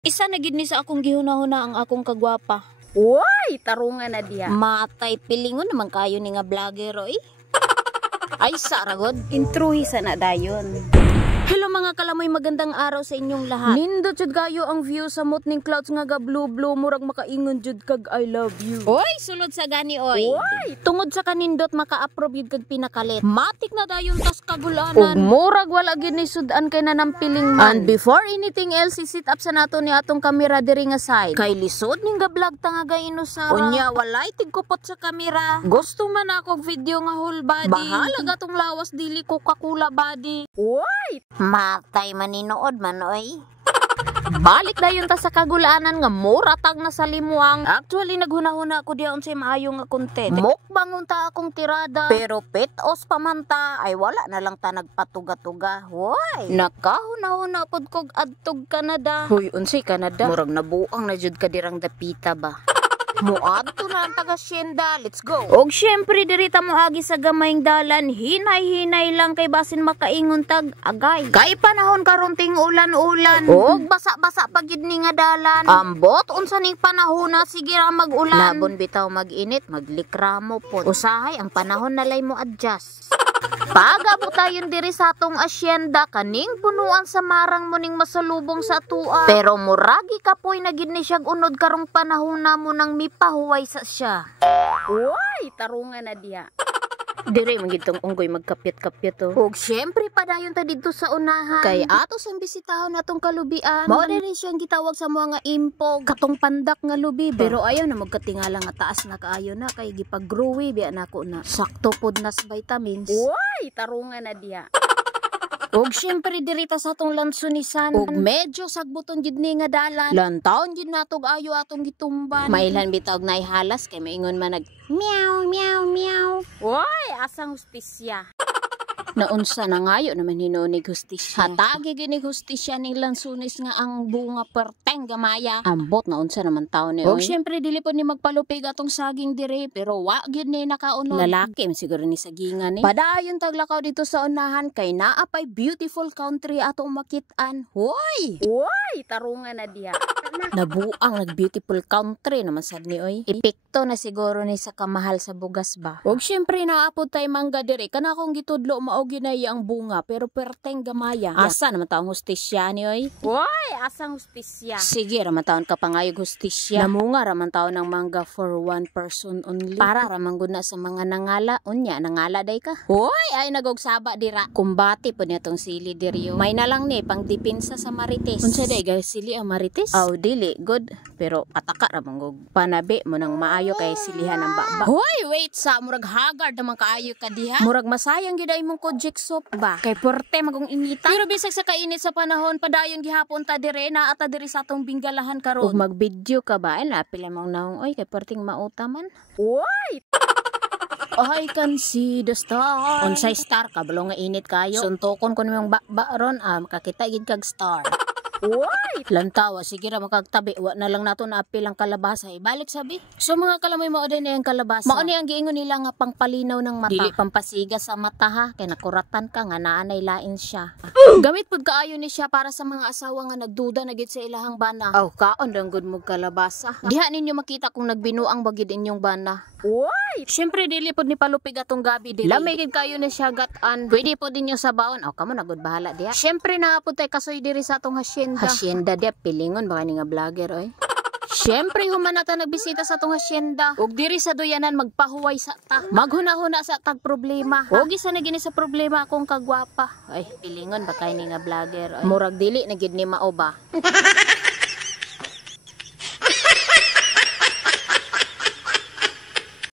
Isa na gid ni sa akong gihuna-huna ang akong kagwapa. Uy, tarungan na diya. Matay pilingon naman kayo ni nga vlogger oy. Ay saragod. Intruhi sa na dayon. Hello mga kalamoy, magandang araw sa inyong lahat. Nindot jud kayo ang view sa mot ning clouds nga ga blue murag makaingon jud kag I love you. Oy, sulod sa gani oy. Oy, tungod sa kanindot maka-approve yun kag pinakalit. Matik na dayon tas kagulanan. Ug murag wala gid ni sudan kay nanampiling man. And before anything else, sit up sa nato ni atong kamera diri nga side. Kay lisod ning ga vlog ta nga gaino sa. Unya walay tigkupot sa kamera. Gusto man ako video nga whole body. Bahala gatong lawas dili Coca-Cola body. Uy, matay maninood man oy. Balik dayon ta sa kagulaanan nga muratag na sa limuang. Actually naghuna-huna ako diya unsay maayo nga content. Mukbang unta akong tirada. Pero petos pa man ta ay wala na lang ta nagpatuga-tuga. Hoy, nakahuna-huna pod kog adtog Canada. Hoy, unsay Canada? Murag nabuang na jud ka dirang dapita ba? Muadto na ang taga-Hacienda, let's go. Og syempre dirita mo agi sa gamayng dalan, hinay-hinay lang kay basin makaingon tag agay. Kay panahon karon ting ulan-ulan. Og basa-basa pagid ni nga dalan. Ambot unsa ning panahon na sige ra mag-ulan. Labon bitaw mag-init, maglikramo pod. Usahay ang panahon nalay mo adjust. Pagabot tayon diri sa atong asyenda, kaning punuan sa marang mo ning masalubong sa atua. Pero muragi kapoy na gid ni siyag unod karong panahon namo nang mipahuway sa siya. uy, tarungan na diya. Dire man gid tong unggoy magkapyat-kapyat to. Ug syempre padayon ta didto sa unahan. Kay atos ang bisitahon natong kalubian. Mao din siyang gitawag sa mga nga impog, katong pandak nga lubi. Pero ayaw na magkatingala nga taas na kaayo na kay gipag-growy biya nako na. Sakto pod nas vitamins. Uy, tarungan na diya. Ug syempre dirita sa atong lansunisan. Ug medyo sagbuton gid ni nga dalan. Lantawon gid natog ayo atong gitumban. Mailan bitawg nay halas kay maingon man nag meow meow meow. Uy, asang hustisya. Naunsa na ngayo naman hinunig hustisya. Hatagi ginig hustisya ning lansunis nga ang bunga perteng gamaya. Ambot na unsa naman taon ni. Ug syempre dili pod ni magpalupig atong saging dire pero wa gyud ni nakaunod. Lalaki man siguro ni sagingan ni. Padayon taglakaw dito sa unahan kay naa pay beautiful country atong makit-an. Hoy! Uy, tarungan na diya. Nabuang nag-beautiful country naman sad ni oy. Epekto na siguro ni sa kamahal sa bugas ba. Ug syempre naapod tay mangga dire kana akong gitudlo mao ginay ang bunga pero perteng gamaya. Asa naman taong hustisya ni oy? Uy, asang hustisya. Sige raman taon ka pangayog hustisya. Namunga raman taon ng mangga for one person only. Para raman guna sa mga nangala. Unya nangala day ka. Hoy, ay nagogsaba dira. Kumbati po niya tong sili diryo. May na lang ni pang dipinsa sa marites. Unsa day guys sili ang marites? Aw dili good pero ataka raman gog panabi mo nang maayo kay silihan ang baba. Hoy, wait sa murag haggard naman kaayo ka diha. Murag masayang gid ay mong jigsaw ba kay porte magong inita. Pero bisag sa kainit sa panahon padayon gihapon ta dire na ata diri sa atong binggalahan karon. Ug mag-video ka ba na pila mong naong oy kay porting mautaman. Uy, I can see the star. Unsay star ka balong nga init kayo. Suntokon ko nimong ba ron makakita gid kag star. uy, Lantawa, sige ra makagtabi. Wa na lang nato na apil ang kalabasa. Ibalik sabi. So mga kalamoy mao din ang kalabasa. Mao ni ang giingon nila nga pangpalinaw ng mata. Dili pampasiga sa mata ha. Kay nakuratan ka nga naanay lain siya. Gamit pud kaayo ni siya para sa mga asawa nga nagduda na gid sa ilahang bana. Aw, kaon lang gud mo kalabasa. Diha ninyo makita kung nagbinuang bagid inyong bana. uy, Syempre dili pod ni palupig atong gabi dili. Lamay gid kayo na siya gatan. Pwede pod ninyo sa baon. Aw, kamo na gud bahala diha. Syempre na pod tay kasoy diri sa atong hacienda. Hacienda dia pilingon baka ni nga vlogger oy. Syempre human na ta nagbisita sa atong hacienda. Ug diri sa doyanan magpahuway sa ta. Maghuna-huna sa tag problema. Ug isa na gini sa problema akong kagwapa. Ay pilingon baka ni nga vlogger oy. Murag dili na gid ni mao ba.